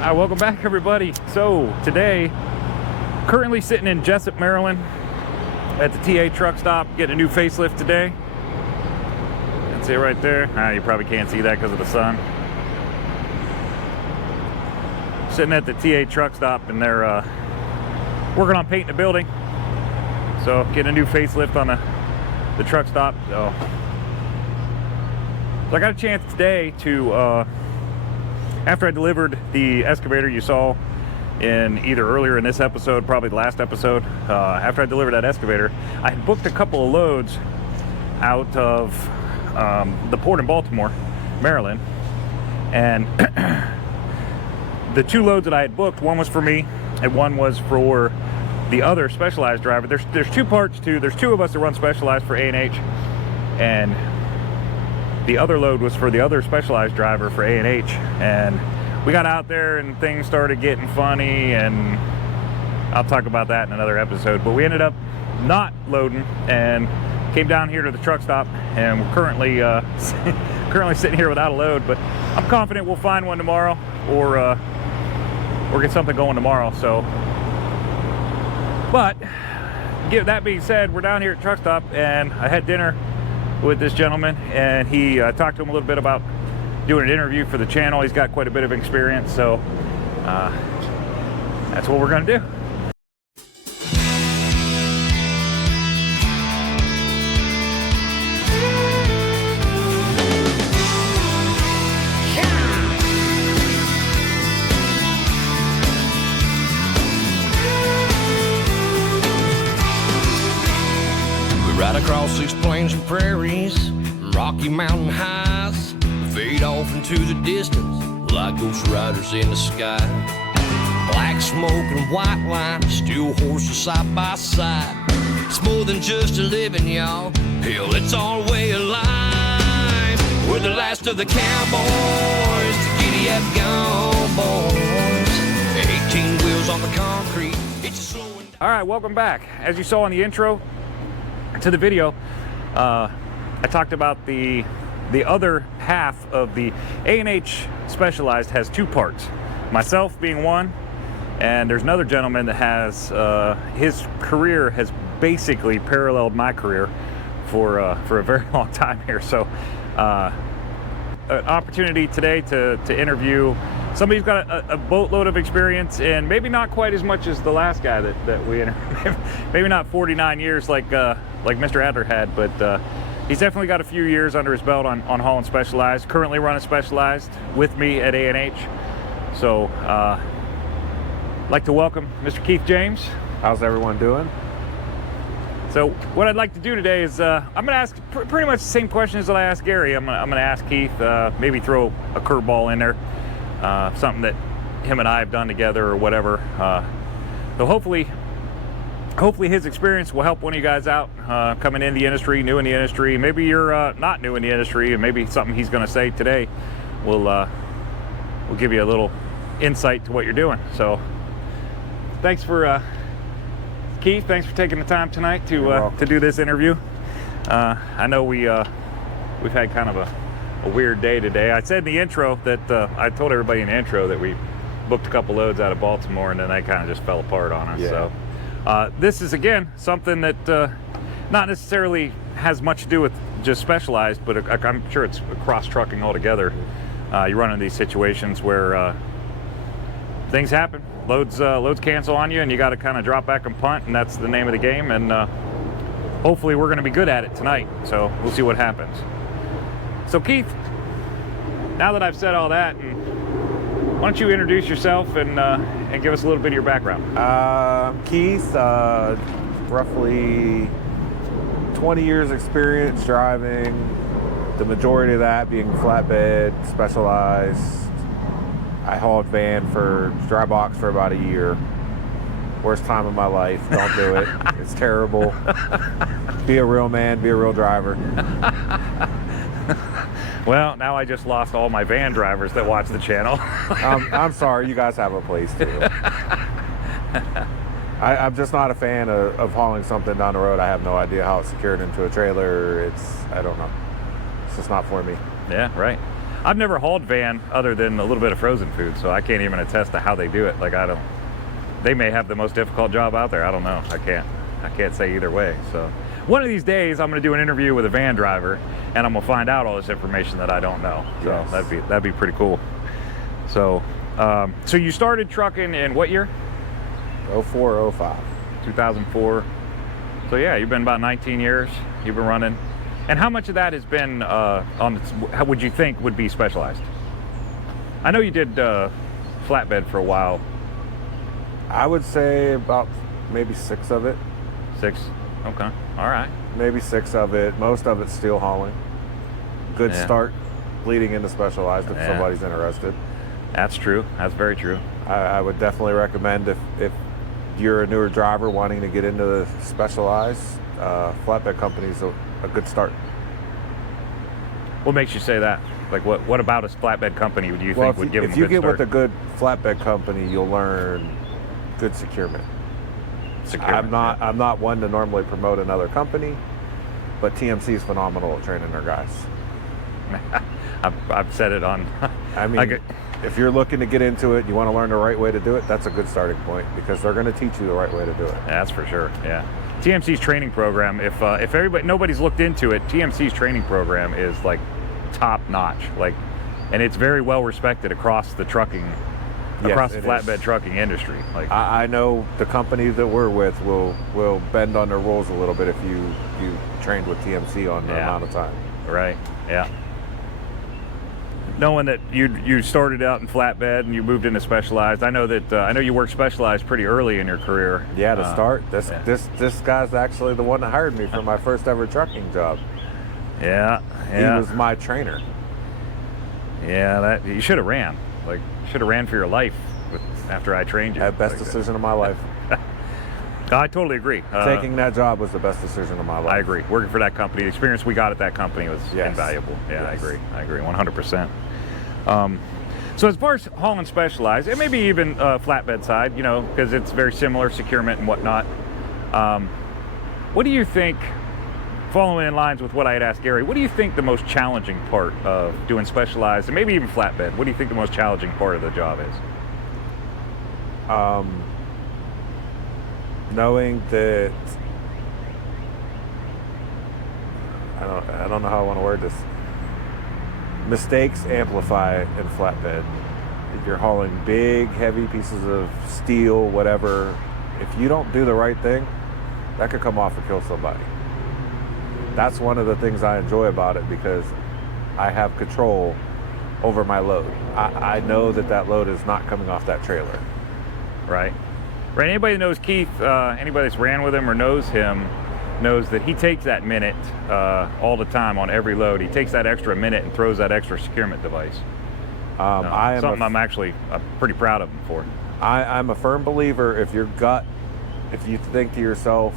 Welcome back, everybody. So today, currently sitting in Jessup, Maryland at the TA truck stop, getting a new facelift today. That's it right there. You probably can't see that because of the sun. Sitting at the TA truck stop, and they're working on painting the building. So getting a new facelift on the truck stop. So I got a chance today to after I delivered the excavator you saw in either earlier in this episode, probably the last episode, after I delivered that excavator, I had booked a couple of loads out of the port in Baltimore, Maryland. And the two loads that I had booked, one was for me and one was for the other Specialized driver. There's two parts to, there's two of us that run Specialized for A&H, and the other load was for the other Specialized driver for A&H. And we got out there and things started getting funny, and I'll talk about that in another episode. But we ended up not loading and came down here to the truck stop, and we're currently currently sitting here without a load. But I'm confident we'll find one tomorrow, or get something going tomorrow. So, but that being said, we're down here at truck stop, and I had dinner with this gentleman, and he talked to him a little bit about doing an interview for the channel. He's got quite a bit of experience, so that's what we're going to do. Right across these plains and prairies, Rocky Mountain highs, fade off into the distance like ghost riders in the sky. Black smoke and white line, steel horses side by side. It's more than just a living, y'all. Hell, it's our way of life. We're the last of the cowboys, the giddy up gone boys. 18 wheels on the concrete. It's a slowing down. All right, welcome back. As you saw in the intro to the video, I talked about the other half of the A&H Specialized has two parts, myself being one, and there's another gentleman that has his career has basically paralleled my career for a very long time here. So an opportunity today to interview somebody who's got a boatload of experience, and maybe not quite as much as the last guy that we interviewed. Maybe not 49 years like Mr. Adler had, but he's definitely got a few years under his belt on hauling Specialized. Currently running Specialized with me at A&H. So I'd like to welcome Mr. Keith James. How's everyone doing? So what I'd like to do today is I'm going to ask pretty much the same questions that I asked Gary. I'm going to ask Keith, maybe throw a curveball in there, something that him and I have done together or whatever. So hopefully his experience will help one of you guys out coming in the industry, new in the industry. Maybe you're not new in the industry, and maybe something he's going to say today will give you a little insight to what you're doing. So thanks for Keith, thanks for taking the time tonight to do this interview. I know we've had kind of a weird day today. I said in the intro that I told everybody in the intro that we booked a couple loads out of Baltimore, and then they kind of just fell apart on us. Yeah. So this is again something that not necessarily has much to do with just Specialized, but I'm sure it's cross trucking altogether. You run into these situations where things happen. Loads cancel on you, and you got to kind of drop back and punt, and that's the name of the game. And hopefully we're going to be good at it tonight. So we'll see what happens. So Keith, now that I've said all that, why don't you introduce yourself and give us a little bit of your background? Keith, roughly 20 years experience driving, the majority of that being flatbed, Specialized. I hauled van for dry box for about a year. Worst time of my life. Don't do it. It's terrible. Be a real man, be a real driver. Well, now I just lost all my van drivers that watch the channel. I'm sorry, you guys have a place too. I'm just not a fan of hauling something down the road. I have no idea how it's secured into a trailer. I don't know. It's just not for me. Yeah, right. I've never hauled van other than a little bit of frozen food, so I can't even attest to how they do it. Like they may have the most difficult job out there. I don't know. I can't say either way. So one of these days I'm going to do an interview with a van driver, and I'm going to find out all this information that I don't know. So Yes. that'd be pretty cool. So so you started trucking in what year? 04, 05. 2004. So yeah, you've been about 19 years. You've been running. And how much of that has been how would you think would be specialized? I know you did flatbed for a while. I would say about maybe 6 of it. 6. Okay. All right. Maybe 6 of it. Most of it's steel hauling. Good Yeah. start leading into specialized if Yeah. somebody's interested. That's true. That's very true. I would definitely recommend if you're a newer driver wanting to get into the specialized, flatbed company's a good start. What makes you say that? Like what about a flatbed company do you think would give them if a you good get start? with a good flatbed company, you'll learn good securement. Securement, I'm not one to normally promote another company, but TMC is phenomenal at training their guys. I've said it on. I mean, if you're looking to get into it, you want to learn the right way to do it, that's a good starting point because they're going to teach you the right way to do it. That's for sure. Yeah. TMC's training program. If nobody's looked into it, TMC's training program is like top notch. Like, and it's very well respected across the trucking, across the it flatbed is. trucking industry. Like, I know the company that we're with will bend on their rules a little bit if you trained with TMC on the Yeah. amount of time. right? Yeah. Knowing that you started out in flatbed and you moved into specialized, I know that I know you worked specialized pretty early in your career. Yeah, to start, yeah. this guy's actually the one that hired me for my first ever trucking job. Yeah. He Yeah. was my trainer. Yeah. That you should have ran. Like, should have ran for your life after I trained you. That best Like, decision of my life. I totally agree. Taking that job was the best decision of my life. I agree. Working for that company, the experience we got at that company was Yes. invaluable. Yeah, Yes. I agree 100%. So as far as hauling specialized, and maybe even flatbed side, you know, because it's very similar securement and whatnot. What do you think, following in lines with what I had asked Gary, what do you think the most challenging part of doing specialized and maybe even flatbed? What do you think the most challenging part of the job is? Knowing that I don't know how I want to word this. Mistakes amplify in flatbed. If you're hauling big, heavy pieces of steel, whatever, if you don't do the right thing, that could come off and kill somebody. That's one of the things I enjoy about it because I have control over my load. I know that load is not coming off that trailer. Right. Right. Anybody that knows Keith, anybody that's ran with him or knows him, knows that he takes that minute all the time on every load. He takes that extra minute and throws that extra securement device. Something I'm actually pretty proud of him for. I'm a firm believer if you think to yourself,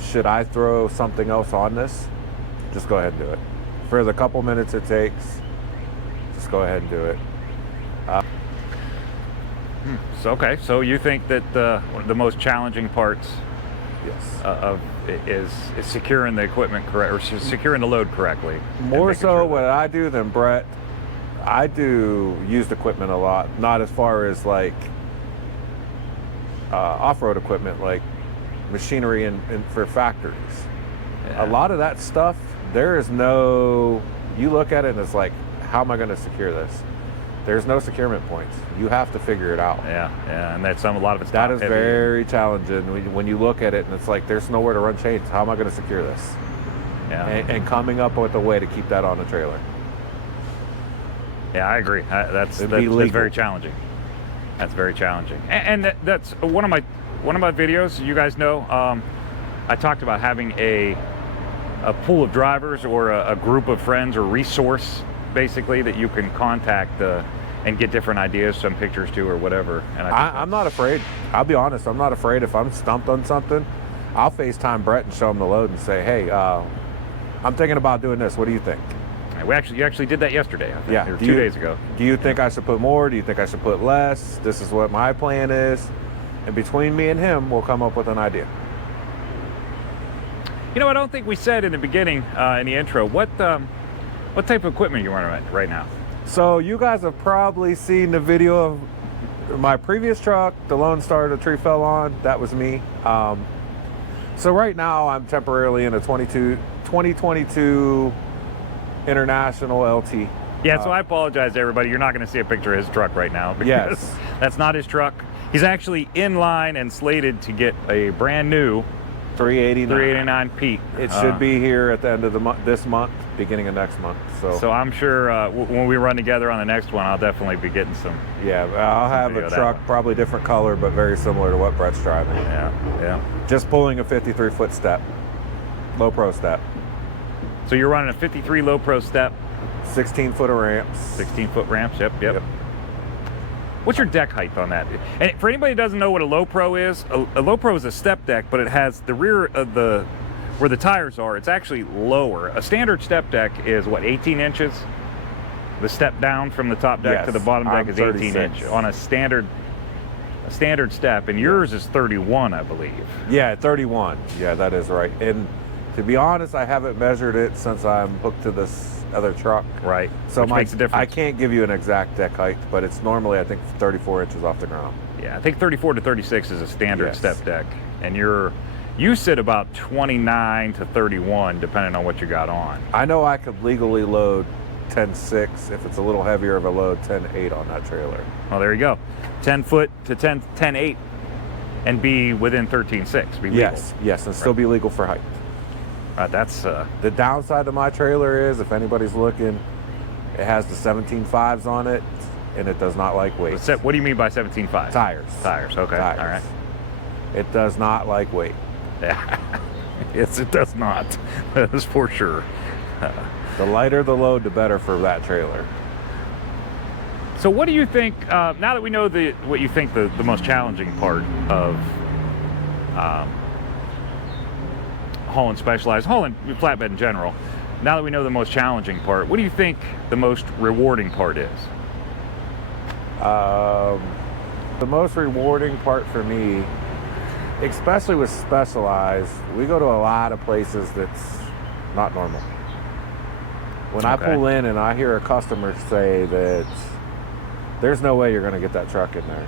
should I throw something else on this? Just go ahead and do it. For the couple minutes it takes, just go ahead and do it. So, okay, so you think that one of the most challenging parts Yes. is securing the equipment correct, or securing the load correctly? and More making so sure what I do than Brett. I do used equipment a lot, not as far as like off-road equipment, like machinery and for factories. Yeah. A lot of that stuff, there is no, you look at it and it's like, how am I going to secure this? There's no securement points. You have to figure it out. Yeah, and that's a lot of it's That top is heavy. very challenging when you look at it and it's like, there's nowhere to run chains. How am I going to secure this? Yeah. And coming up with a way to keep that on the trailer. Yeah, I agree. That's It'd be that's legal. very challenging. That's very challenging. And that's one of my videos. You guys know, I talked about having a pool of drivers or a group of friends or resource, basically, that you can contact and get different ideas, some pictures to, or whatever. And I'm not afraid. I'll be honest. I'm not afraid if I'm stumped on something. I'll FaceTime Brett and show him the load and say, hey, I'm thinking about doing this. What do you think? you actually did that yesterday, I think, Yeah. or 2 days ago. Do you think I should put more? Do you think I should put less? This is what my plan is. And between me and him, we'll come up with an idea. You know, I don't think we said in the beginning, in the intro, what type of equipment you running right now? So you guys have probably seen the video of my previous truck, the Lone Star the tree fell on. That was me. So right now I'm temporarily in a 2022 International LT. Yeah, so I apologize to everybody. You're not going to see a picture of his truck right now. Because Yes. That's not his truck. He's actually in line and slated to get a brand new 389. 389P. It should be here at the end of the month, this month, beginning of next month. So I'm sure when we run together on the next one, I'll definitely be getting some. Yeah, I'll have video a of that truck, one. probably different color, but very similar to what Brett's driving. Yeah. Just pulling a 53-foot step, low pro step, So you're running a 53 low pro step, 16-foot of ramps. 16-foot ramps. Yep. What's your deck height on that? And for anybody who doesn't know what a low pro is, a low pro is a step deck, but it has the rear of where the tires are, it's actually lower. A standard step deck is what, 18 inches? The step down from the top deck to the Yes, bottom deck I'm is 36. 18 inch on a standard step, and yours is 31, I believe. Yeah, 31. Yeah, that is right. And to be honest, I haven't measured it since I'm hooked to this other truck. Right. So Which makes a difference. I can't give you an exact deck height, but it's normally, I think, 34 inches off the ground. Yeah, I think 34 to 36 is a standard Yes. step deck, and you sit about 29 to 31 depending on what you got on. I know I could legally load 10.6 if it's a little heavier of a load, 10.8 on that trailer. Well, there you go. 10 foot to 10.8 and be within 13.6. Be legal. Yes, and still be legal for height. That's The downside of my trailer is, if anybody's looking, it has the 17.5s on it, and it does not like weight. what do you mean by 17.5? Tires. Tires. Okay. Tires. All right. It does not like weight. Yeah. Yes, it does not. That is for sure. The lighter the load, the better for that trailer. So, what do you think? Now that we know what you think the most challenging part of hauling specialized, hauling flatbed in general. Now that we know the most challenging part, what do you think the most rewarding part is? The most rewarding part for me, especially with Specialized, we go to a lot of places that's not normal. When I Okay. pull in and I hear a customer say that there's no way you're going to get that truck in there,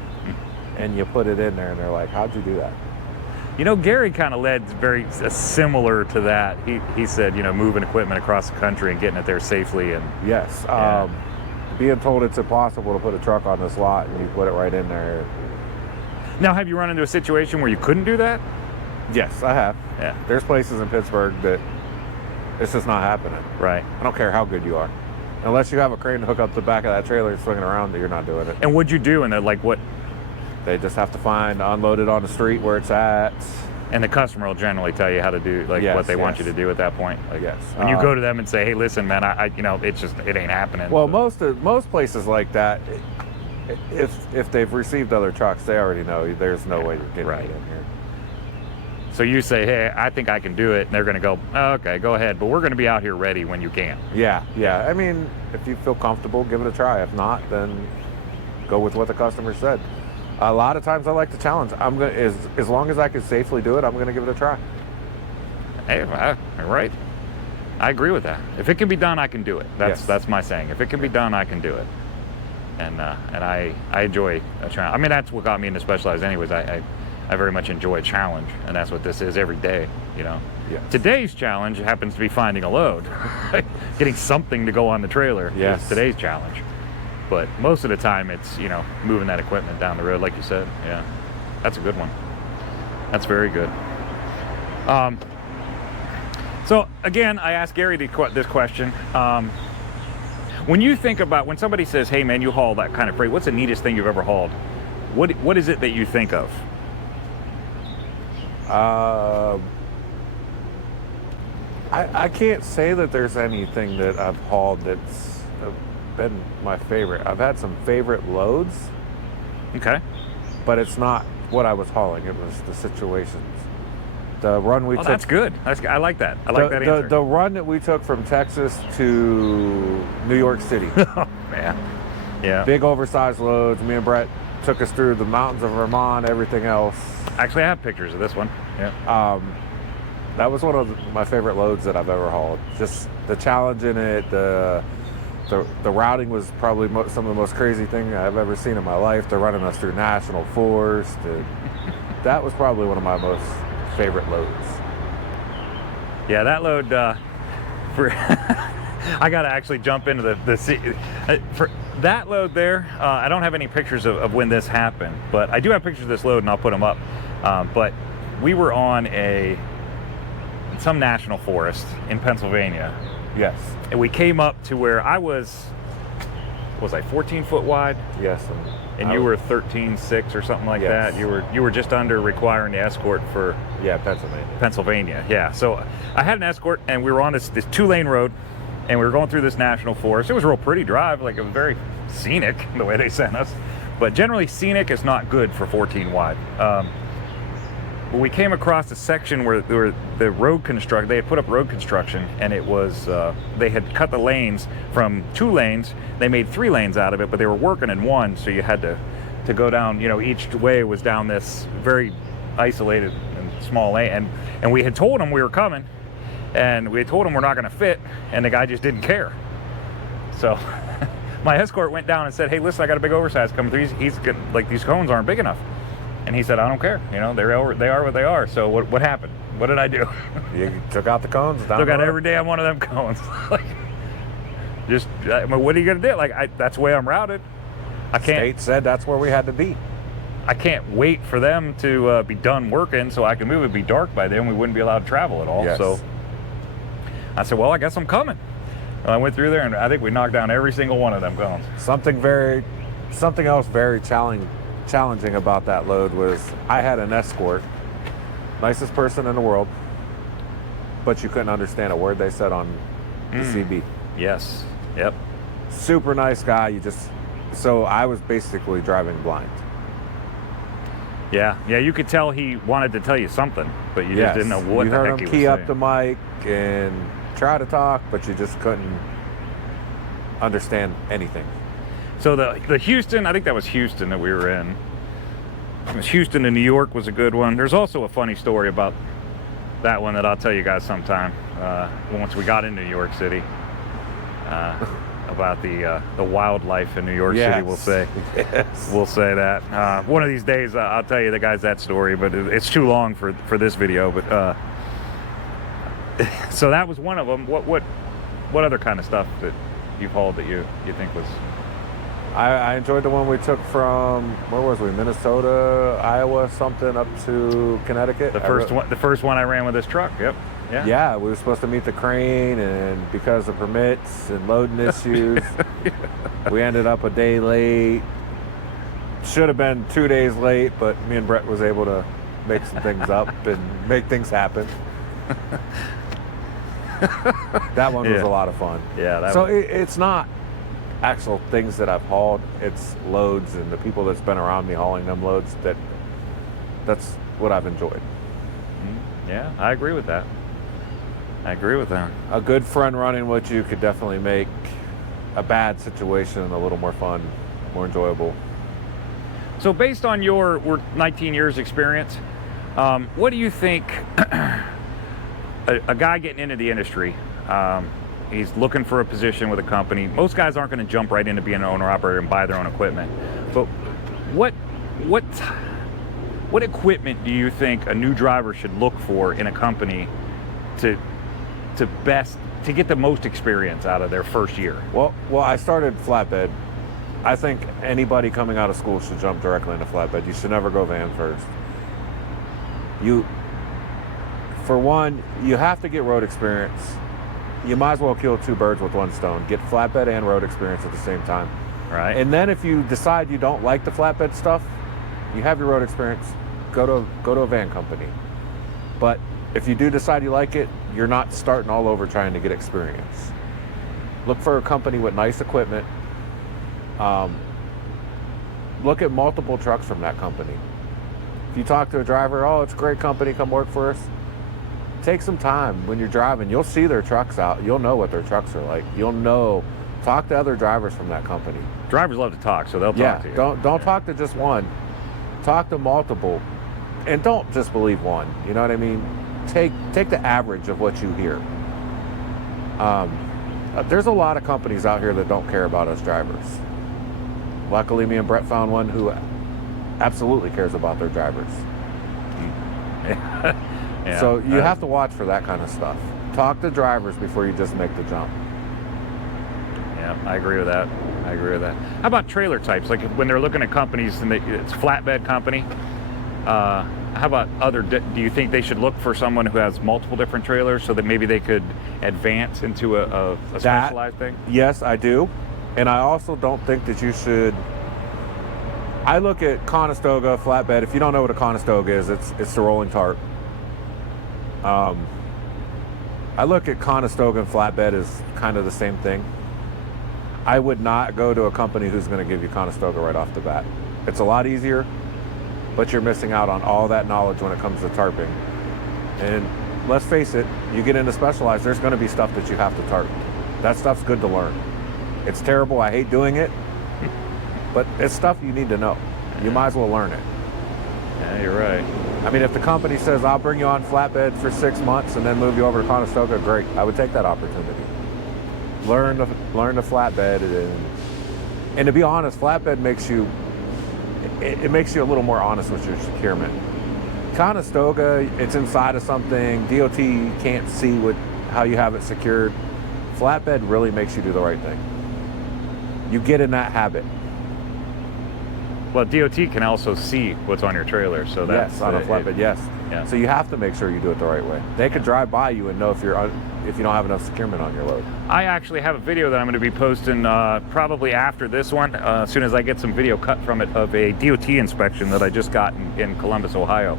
and you put it in there and they're like, how'd you do that? You know, Gary kind of led very similar to that. He said, moving equipment across the country and getting it there safely. And Yes. Yeah. Being told it's impossible to put a truck on this lot and you put it right in there. now, have you run into a situation where you couldn't do that? Yes, I have. Yeah. There's places in Pittsburgh that it's just not happening. Right. I don't care how good you are. Unless you have a crane to hook up the back of that trailer and swinging around, you're not doing it. And what'd you do? And they're like, what? They just have to unload it on the street where it's at. And the customer will generally tell you how to do, like, Yes, what they want you yes. to do at that point. Like, Yes. When you go to them and say, hey, listen, man, it ain't happening. Well, most places like that, if they've received other trucks, they already know there's no way you're getting Right. it in here. So you say, hey, I think I can do it. And they're going to go, oh, okay, go ahead. But we're going to be out here ready when you can. Yeah. I mean, if you feel comfortable, give it a try. If not, then go with what the customer said. A lot of times I like to challenge. I'm gonna as long as I can safely do it, I'm gonna give it a try. Hey, right. I agree with that. If it can be done, I can do it. Yes. That's my saying. If it can be done, I can do it. And I enjoy a challenge. I mean, that's what got me into Specialized anyways. I very much enjoy a challenge, and that's what this is every day, Yes. Today's challenge happens to be finding a load. Getting something to go on the trailer Yes. is today's challenge. But most of the time it's, moving that equipment down the road, like you said. Yeah, that's a good one. That's very good. So again, I asked Gary this question. When you think about, when somebody says, hey man, you haul that kind of freight, what's the neatest thing you've ever hauled? What is it that you think of? I can't say that there's anything that I've hauled that's been my favorite. I've had some favorite loads, Okay. but it's not what I was hauling. It was the situations. The run we Oh, took. that's good. I like that. I like that answer. The run that we took from Texas to New York City. Oh, man. Yeah. Big oversized loads. Me and Brett took us through the mountains of Vermont, everything else. Actually, I have pictures of this one. Yeah. That was one of my favorite loads that I've ever hauled. Just the challenge in it, the The routing was probably some of the most crazy thing I've ever seen in my life. They're running us through National Forest. That was probably one of my most favorite loads. Yeah, that load for I gotta actually jump into for that load there. I don't have any pictures of when this happened, but I do have pictures of this load, and I'll put them up. But we were on some national forest in Pennsylvania. Yes. And we came up to where I was I 14 foot wide? Yes. And you were 13.6 or something like Yes. that. You were just under requiring the escort for Pennsylvania. Yeah. So I had an escort, and we were on this 2-lane road, and we were going through this national forest. It was a real pretty drive. Like, it was very scenic the way they sent us, but generally scenic is not good for 14 wide. But we came across a section where the road construct, they had put up road construction, and it was, they had cut the lanes from 2 lanes. They made 3 lanes out of it, but they were working in 1. So you had to go down, each way was down this very isolated and small lane. And we had told them we were coming, and we had told him we're not going to fit, and the guy just didn't care. So my escort went down and said, "Hey, listen, I got a big oversize coming through. He's like, these cones aren't big enough." And he said, "I don't care. They are what they are." So what happened? What did I do? You took out the cones. Took out every damn one of them cones. Like, what are you gonna do? Like, that's the way I'm routed. I can't. State said that's where we had to be. I can't wait for them to be done working so I can move. It'd be dark by then. We wouldn't be allowed to travel at all. Yes. So I said, "Well, I guess I'm coming." I went through there, and I think we knocked down every single one of them cones. Something else very challenging about that load was I had an escort, nicest person in the world, but you couldn't understand a word they said on the CB. Yes. Yep. Super nice guy. So I was basically driving blind. Yeah. You could tell he wanted to tell you something, but you just didn't know what the heck he was saying. You heard him key up the mic and try to talk, but you just couldn't understand anything. So the Houston, I think that was Houston that we were in. It was Houston to New York was a good one. There's also a funny story about that one that I'll tell you guys sometime once we got into New York City. About the wildlife in New York City, we'll say. Yes. We'll say that. One of these days, I'll tell you the guys that story, but it's too long for this video. But so that was one of them. What other kind of stuff that you've hauled that you think was? I enjoyed the one we took from, where was we? Minnesota, Iowa, something up to Connecticut. The first one I ran with this truck. Yep. Yeah. Yeah, we were supposed to meet the crane, and because of permits and loading issues, we ended up a day late. Should have been 2 days late, but me and Brett was able to make some things up and make things happen. That one was a lot of fun. Yeah. It's not actual things that I've hauled, it's loads and the people that's been around me hauling them loads that's what I've enjoyed. Yeah, I agree with that. A good friend running with you could definitely make a bad situation a little more fun, more enjoyable. So based on your 19 years experience, what do you think a guy getting into the industry, he's looking for a position with a company. Most guys aren't going to jump right into being an owner-operator and buy their own equipment. But what equipment do you think a new driver should look for in a company to get the most experience out of their first year? Well, I started flatbed. I think anybody coming out of school should jump directly into flatbed. You should never go van first. For one, you have to get road experience. You might as well kill 2 birds with 1 stone. Get flatbed and road experience at the same time. Right. And then if you decide you don't like the flatbed stuff, you have your road experience, go to a van company. But if you do decide you like it, you're not starting all over trying to get experience. Look for a company with nice equipment. Look at multiple trucks from that company. If you talk to a driver, "Oh, it's a great company, come work for us." Take some time when you're driving. You'll see their trucks out. You'll know what their trucks are like. You'll know. Talk to other drivers from that company. Drivers love to talk, so they'll talk to you. Don't talk to just one. Talk to multiple, and don't just believe one. You know what I mean? Take the average of what you hear. There's a lot of companies out here that don't care about us drivers. Luckily, me and Brett found one who absolutely cares about their drivers. Yeah. So you have to watch for that kind of stuff. Talk to drivers before you just make the jump. Yeah, I agree with that. I agree with that. How about trailer types? Like when they're looking at companies and it's flatbed company, how about other, do you think they should look for someone who has multiple different trailers so that maybe they could advance into a specialized thing? Yes, I do. And I also don't think that you should. I look at Conestoga flatbed. If you don't know what a Conestoga is, it's the rolling tarp. I look at Conestoga and flatbed as kind of the same thing. I would not go to a company who's going to give you Conestoga right off the bat. It's a lot easier, but you're missing out on all that knowledge when it comes to tarping. And let's face it, you get into specialized, there's going to be stuff that you have to tarp. That stuff's good to learn. It's terrible, I hate doing it, but it's stuff you need to know. You might as well learn it. Yeah, you're right. I mean, if the company says, I'll bring you on flatbed for 6 months and then move you over to Conestoga, great. I would take that opportunity. Learn the flatbed, and to be honest, flatbed makes you, it makes you a little more honest with your securement. Conestoga, it's inside of something. DOT can't see how you have it secured. Flatbed really makes you do the right thing. You get in that habit. Well, DOT can also see what's on your trailer, so that's yes, on a flatbed, yes. Yeah. So you have to make sure you do it the right way. They could drive by you and know if you don't have enough securement on your load. I actually have a video that I'm going to be posting probably after this one, as soon as I get some video cut from it of a DOT inspection that I just got in Columbus, Ohio.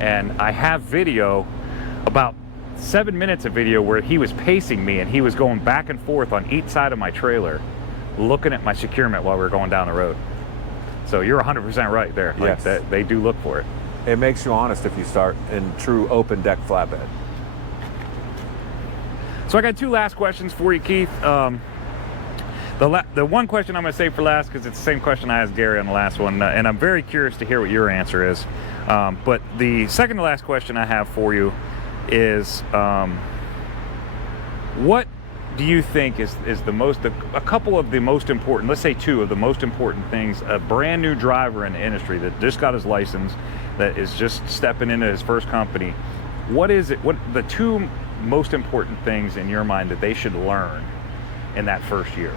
And I have video, about 7 minutes of video, where he was pacing me and he was going back and forth on each side of my trailer, looking at my securement while we were going down the road. So you're 100% right there. Like Yes. they do look for it. It makes you honest if you start in true open deck flatbed. So I got two last questions for you, Keith. The one question I'm going to save for last because it's the same question I asked Gary on the last one, and I'm very curious to hear what your answer is. But the second to last question I have for you is, what do you think is a couple of the most important, let's say two of the most important things a brand new driver in the industry that just got his license, that is just stepping into his first company, what the two most important things in your mind that they should learn in that first year?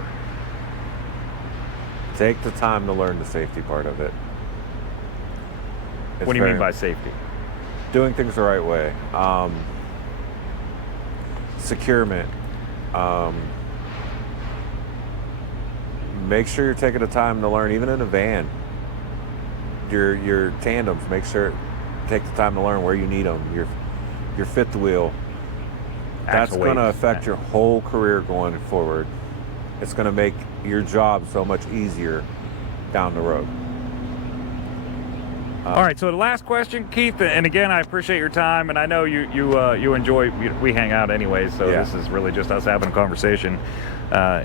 Take the time to learn the safety part of it. What do you mean by safety? Doing things the right way. Securement. Make sure you're taking the time to learn, even in a van. Your tandems, take the time to learn where you need them. Your fifth wheel. That's going to affect your whole career going forward. It's going to make your job so much easier down the road. All right, so the last question, Keith, and again, I appreciate your time, and I know you enjoy, we hang out anyways, so Yeah. This is really just us having a conversation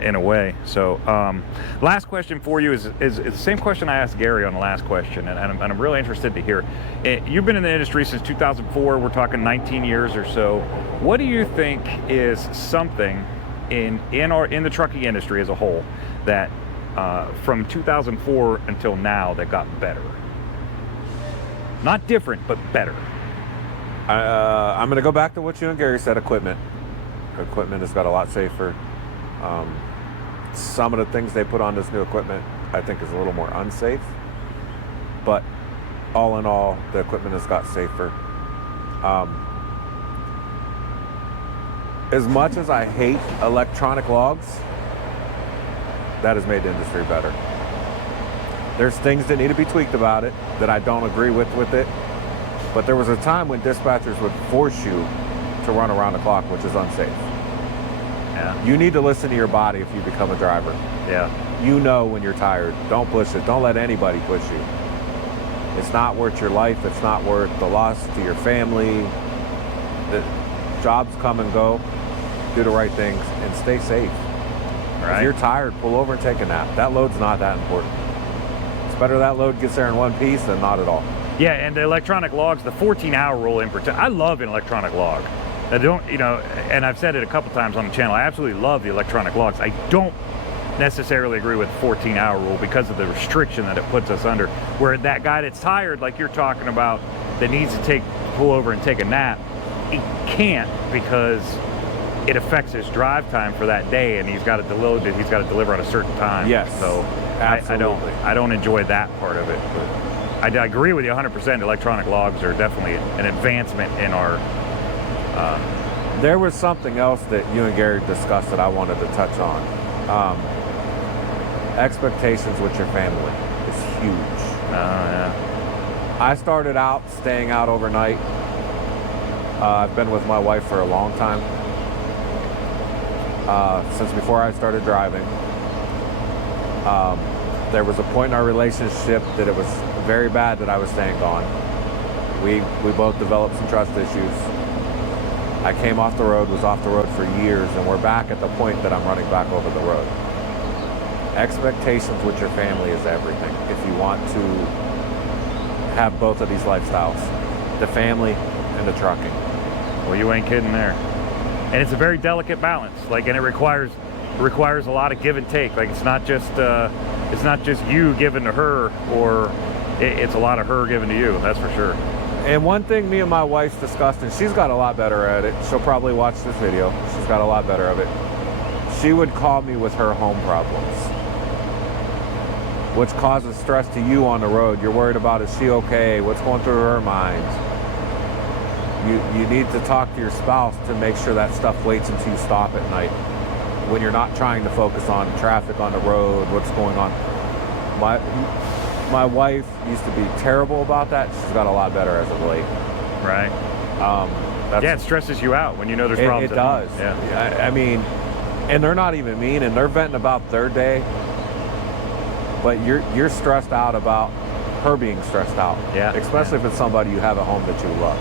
in a way. So last question for you is the same question I asked Gary on the last question, and I'm really interested to hear. You've been in the industry since 2004, we're talking 19 years or so. What do you think is something in the trucking industry as a whole that from 2004 until now that got better? Not different, but better. I'm going to go back to what you and Gary said, equipment. Equipment has got a lot safer. Some of the things they put on this new equipment, I think, is a little more unsafe. But all in all, the equipment has got safer. As much as I hate electronic logs, that has made the industry better. There's things that need to be tweaked about it that I don't agree with it. But there was a time when dispatchers would force you to run around the clock, which is unsafe. Yeah. You need to listen to your body if you become a driver. Yeah. You know when you're tired. Don't push it. Don't let anybody push you. It's not worth your life. It's not worth the loss to your family. The jobs come and go. Do the right things and stay safe. Right. If you're tired, pull over and take a nap. That load's not that important. It's better that load gets there in one piece than not at all. Yeah, and the electronic logs, the 14-hour rule in particular, I love an electronic log. I don't, you know, and I've said it a couple times on the channel, I absolutely love the electronic logs. I don't necessarily agree with the 14-hour rule because of the restriction that it puts us under. Where that guy that's tired, like you're talking about, that needs to pull over and take a nap, he can't because it affects his drive time for that day, and he's got to deliver at a certain time. Yes, so absolutely. I don't enjoy that part of it. But I agree with you 100%. Electronic logs are definitely an advancement in our. There was something else that you and Gary discussed that I wanted to touch on. Expectations with your family is huge. Yeah. I started out staying out overnight. I've been with my wife for a long time. Since before I started driving. There was a point in our relationship that it was very bad that I was staying gone. We both developed some trust issues. I came off the road, was off the road for years, and we're back at the point that I'm running back over the road. Expectations with your family is everything. If you want to have both of these lifestyles, the family and the trucking. Well, you ain't kidding there. And it's a very delicate balance. Like, and it requires a lot of give and take. Like, it's not just you giving to her, or it's a lot of her giving to you. That's for sure. And one thing me and my wife discussed, and she's got a lot better at it. She'll probably watch this video. She's got a lot better of it. She would call me with her home problems, which causes stress to you on the road. You're worried about, is she okay? What's going through her mind? You need to talk to your spouse to make sure that stuff waits until you stop at night, when you're not trying to focus on traffic on the road, what's going on. My wife used to be terrible about that. She's got a lot better as of late. Right. Yeah, it stresses you out when you know there's problems. It does. Yeah. I mean, and they're not even mean, and they're venting about their day, but you're stressed out about her being stressed out. Yeah. Especially if it's somebody you have at home that you love.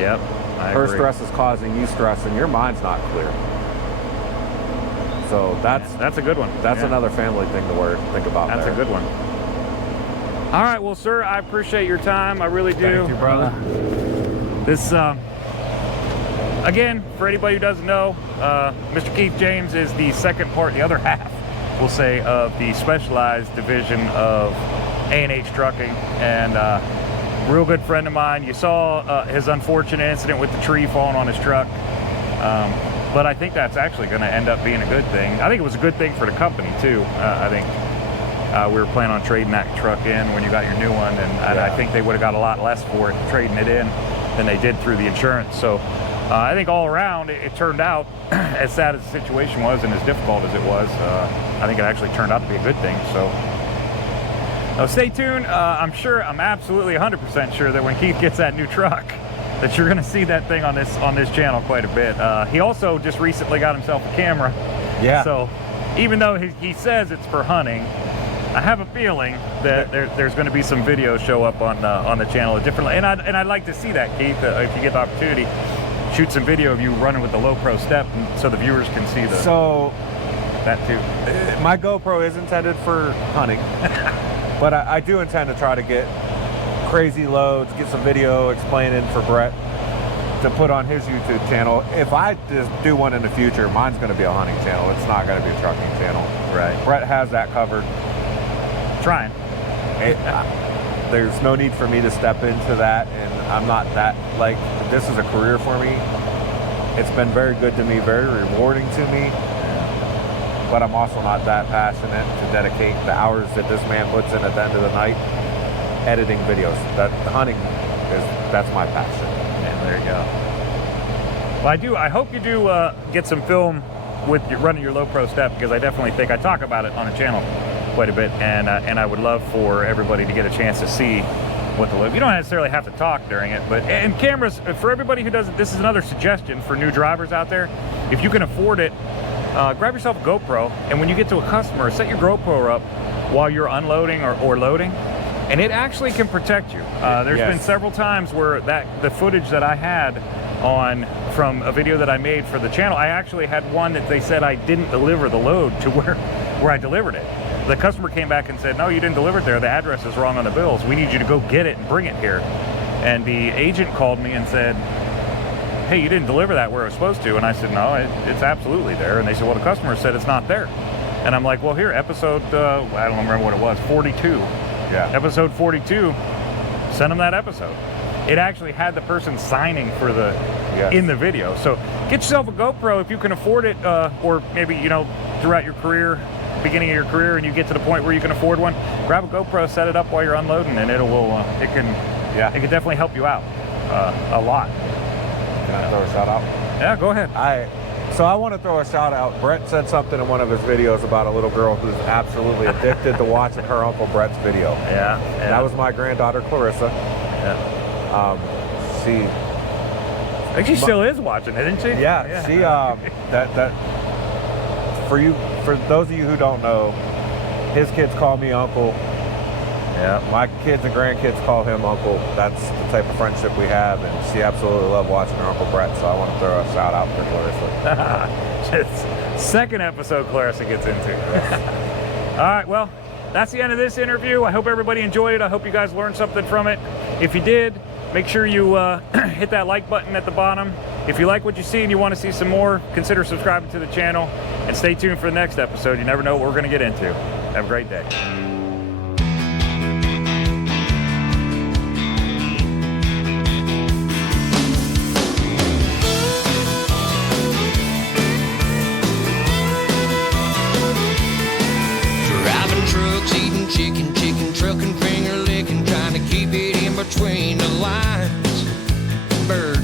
Yep. Her stress is causing you stress, and your mind's not clear. So that's a good one. That's Yeah. another family thing to think about. That's there. a good one. All right, well, sir, I appreciate your time. I really do. Thank you, brother. This, again, for anybody who doesn't know, Mr. Keith James is the the other half, we'll say, of the specialized division of A&H Trucking, and real good friend of mine. You saw his unfortunate incident with the tree falling on his truck, but I think that's actually going to end up being a good thing. I think it was a good thing for the company, too. I think we were planning on trading that truck in when you got your new one, and I think they would have got a lot less for it trading it in than they did through the insurance. So I think all around it turned out, as sad as the situation was and as difficult as it was, I think it actually turned out to be a good thing. So stay tuned. I'm absolutely 100% sure that when Keith gets that new truck, that you're going to see that thing on this channel quite a bit. He also just recently got himself a camera. Yeah. So even though he says it's for hunting, I have a feeling that there's going to be some videos show up on the channel differently, and I'd like to see that, Keith. If you get the opportunity, shoot some video of you running with the low pro step, so the viewers can see that too. My GoPro is intended for hunting, but I do intend to try to get crazy loads, get some video explaining for Brett to put on his YouTube channel. If I just do one in the future, mine's going to be a hunting channel. It's not going to be a trucking channel. Right. Brett has that covered. Trying. There's no need for me to step into that, and I'm not that, like, this is a career for me. It's been very good to me, very rewarding to me, but I'm also not that passionate to dedicate the hours that this man puts in at the end of the night editing videos. That hunting that's my passion. And there you go. Well, I hope you do get some film with running your low pro step, because I definitely think I talk about it on the channel quite a bit, and I would love for everybody to get a chance to see what the look. You don't necessarily have to talk during it, but and cameras for everybody who doesn't. This is another suggestion for new drivers out there. If you can afford it, grab yourself a GoPro, and when you get to a customer, set your GoPro up while you're unloading or loading, and it actually can protect you. There's been several times where the footage that I had from a video that I made for the channel, I actually had one that they said I didn't deliver the load to where I delivered it. The customer came back and said, no, you didn't deliver it there. The address is wrong on the bills. We need you to go get it and bring it here. And the agent called me and said, hey, you didn't deliver that where it was supposed to. And I said, no, it's absolutely there. And they said, well, the customer said it's not there. And I'm like, well, here, episode, I don't remember what it was, 42. Yeah. Episode 42, send them that episode. It actually had the person signing for the Yes. in the video. So get yourself a GoPro if you can afford it, or maybe, you know, throughout your career, beginning of your career, and you get to the point where you can afford one, grab a GoPro, set it up while you're unloading, and it can definitely help you out a lot. Can I throw a shout out? Yeah, go ahead. So I want to throw a shout out. Brett said something in one of his videos about a little girl who's absolutely addicted to watching her Uncle Brett's video. Yeah, That was my granddaughter Clarissa. She I think she still is watching it, isn't she? Yeah, she for those of you who don't know, his kids call me uncle. Yeah. My kids and grandkids call him uncle. That's the type of friendship we have, and she absolutely loved watching her Uncle Brett. So I want to throw a shout out for Clarissa. Just second episode Clarissa gets into. All right, well, that's the end of this interview. I hope everybody enjoyed it. I hope you guys learned something from it. If you did, make sure you hit that like button at the bottom. If you like what you see and you want to see some more, consider subscribing to the channel and stay tuned for the next episode. You never know what we're going to get into. Have a great day. Driving trucks, eating chicken, trucking, finger licking, trying to keep it in between the lines. Bird